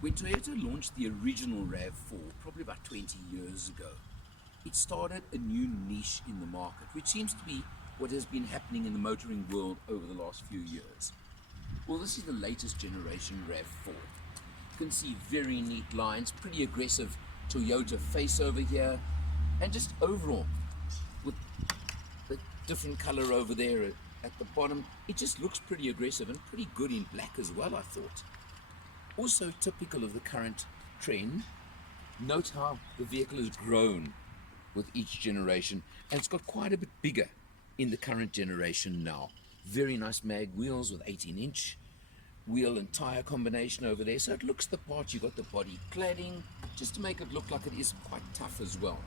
When Toyota launched the original Rav4, probably about 20 years ago, it started a new niche in the market, which seems to be what has been happening in the motoring world over the last few years. Well, this is the latest generation Rav4. You can see very neat lines, pretty aggressive Toyota face over here, and just overall, with the different color over there at the bottom, it just looks pretty aggressive and pretty good in black as well, I thought. Also typical of the current trend, note how the vehicle has grown with each generation, and it's got quite a bit bigger in the current generation now. Very nice mag wheels with 18-inch wheel and tire combination over there, so it looks the part. You got the body cladding just to make it look like it is quite tough as well.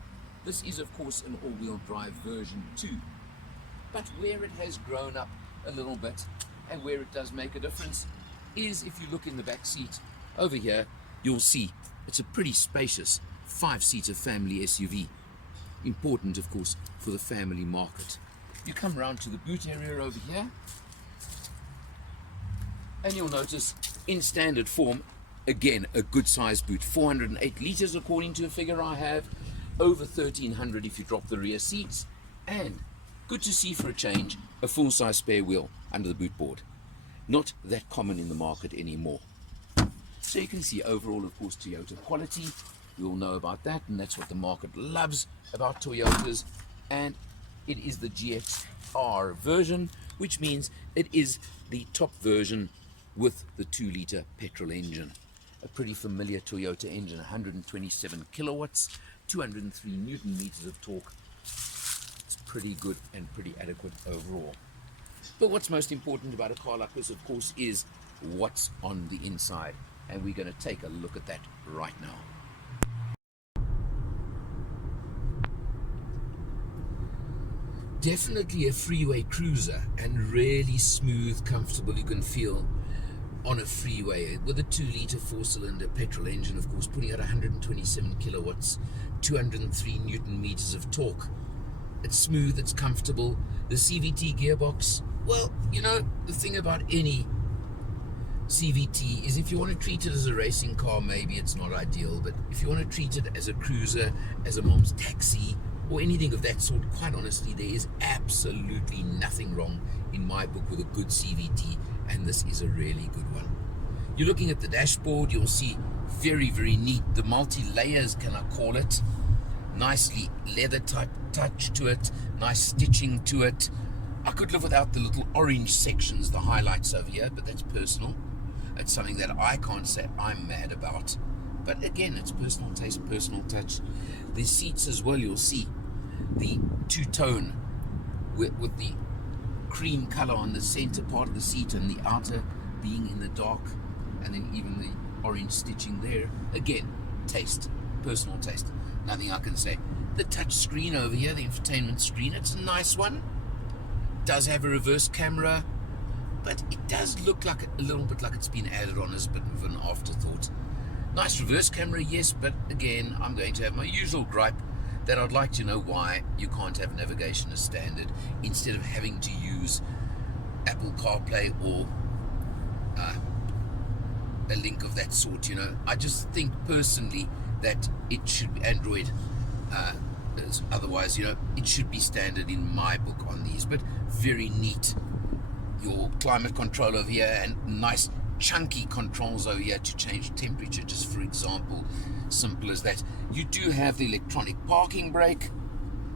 This is of course an all-wheel drive version too, but where it has grown up a little bit and where it does make a difference is if you look in the back seat over here, you'll see it's a pretty spacious 5-seater family SUV. Important, of course, for the family market. You come around to the boot area over here, and you'll notice in standard form, again, a good sized boot. 408 liters according to a figure I have, over 1300 if you drop the rear seats, and good to see for a change, a full-size spare wheel under the boot board. Not that common in the market anymore. So you can see overall, of course, Toyota quality. We all know about that, and that's what the market loves about Toyotas. And it is the GXR version, which means it is the top version with the 2-liter petrol engine. A pretty familiar Toyota engine, 127 kilowatts, 203 Newton meters of torque. It's pretty good and pretty adequate overall. But what's most important about a car like this, of course, is what's on the inside. And we're going to take a look at that right now. Definitely a freeway cruiser, and really smooth, comfortable. You can feel on a freeway with a 2-liter 4-cylinder petrol engine, of course, putting out 127 kilowatts, 203 Newton meters of torque. It's smooth, it's comfortable. The Cvt Gearbox, well, you know, the thing about any CVT is if you want to treat it as a racing car, maybe it's not ideal, but if you want to treat it as a cruiser, as a mom's taxi, or anything of that sort, quite honestly, there is absolutely nothing wrong in my book with a good CVT, and this is a really good one. You're looking at the dashboard, you'll see very, very neat, the multi-layers, can I call it, nicely leather type touch to it, nice stitching to it. I could live without the little orange sections, the highlights over here, but that's personal. It's something that I can't say I'm mad about. But again, it's personal taste, personal touch. The seats as well, you'll see the two-tone with the cream color on the center part of the seat and the outer being in the dark, and then even the orange stitching there. Again, taste, personal taste. Nothing I can say. The touch screen over here, the infotainment screen, it's a nice one. Does have a reverse camera, but it does look like a little bit like it's been added on as a bit of an afterthought. Nice reverse camera, yes, but again, I'm going to have my usual gripe that I'd like to know why you can't have navigation as standard instead of having to use Apple CarPlay or a link of that sort, you know. I just think personally that it should be Android, otherwise, you know, it should be standard in my book on these, but very neat. Your climate control over here, and nice chunky controls over here to change temperature, just for example, simple as that. You do have the electronic parking brake,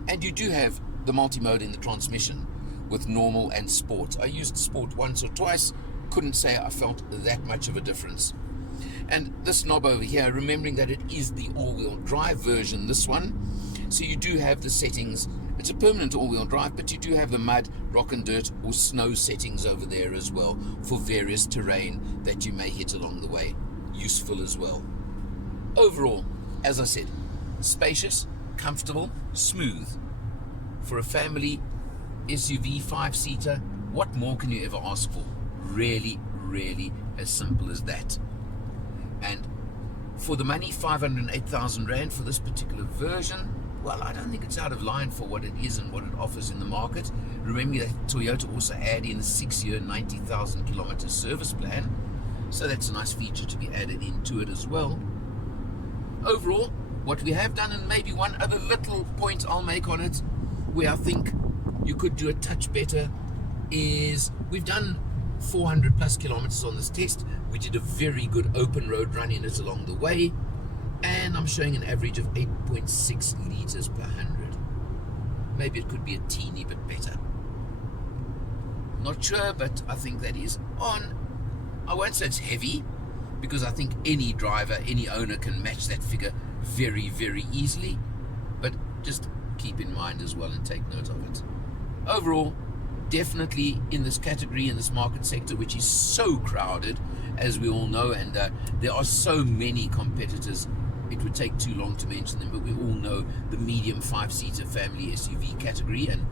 and you do have the multi-mode in the transmission with normal and sport. I used sport once or twice, couldn't say I felt that much of a difference. And this knob over here, remembering that it is the all-wheel drive version, this one, so you do have the settings. It's a permanent all-wheel drive, but you do have the mud, rock and dirt, or snow settings over there as well for various terrain that you may hit along the way. Useful as well. Overall, as I said, spacious, comfortable, smooth. For a family SUV 5-seater, what more can you ever ask for? Really, really as simple as that. And for the money, 508,000 Rand for this particular version, well, I don't think it's out of line for what it is and what it offers in the market. Remember that Toyota also add in a 6-year, 90,000 kilometer service plan. So that's a nice feature to be added into it as well. Overall, what we have done, and maybe one other little point I'll make on it, where I think you could do a touch better, is we've done 400 plus kilometers on this test. We did a very good open road run in it along the way, and I'm showing an average of 8.6 liters per 100. Maybe it could be a teeny bit better. Not sure, but I think that is on. I won't say it's heavy, because I think any driver, any owner can match that figure very, very easily. But just keep in mind as well and take note of it. Overall, definitely in this category, in this market sector, which is so crowded, as we all know, and there are so many competitors, it would take too long to mention them, but we all know the medium 5-seater family SUV category, and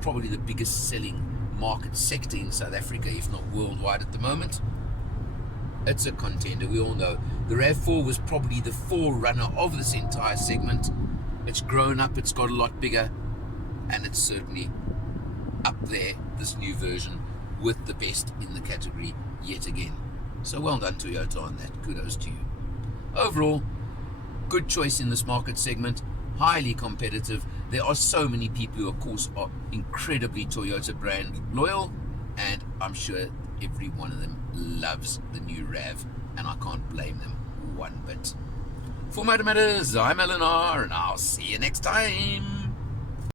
probably the biggest selling market sector in South Africa, if not worldwide at the moment. It's a contender, we all know. The Rav4 was probably the forerunner of this entire segment. It's grown up, it's got a lot bigger, and it's certainly up there, this new version, with the best in the category yet again. So well done, Toyota, on that. Kudos to you. Overall, good choice in this market segment, highly competitive. There are so many people who, of course, are incredibly Toyota brand loyal, and I'm sure every one of them loves the new Rav, and I can't blame them one bit. For Motor Matters, I'm Eleanor, and I'll see you next time.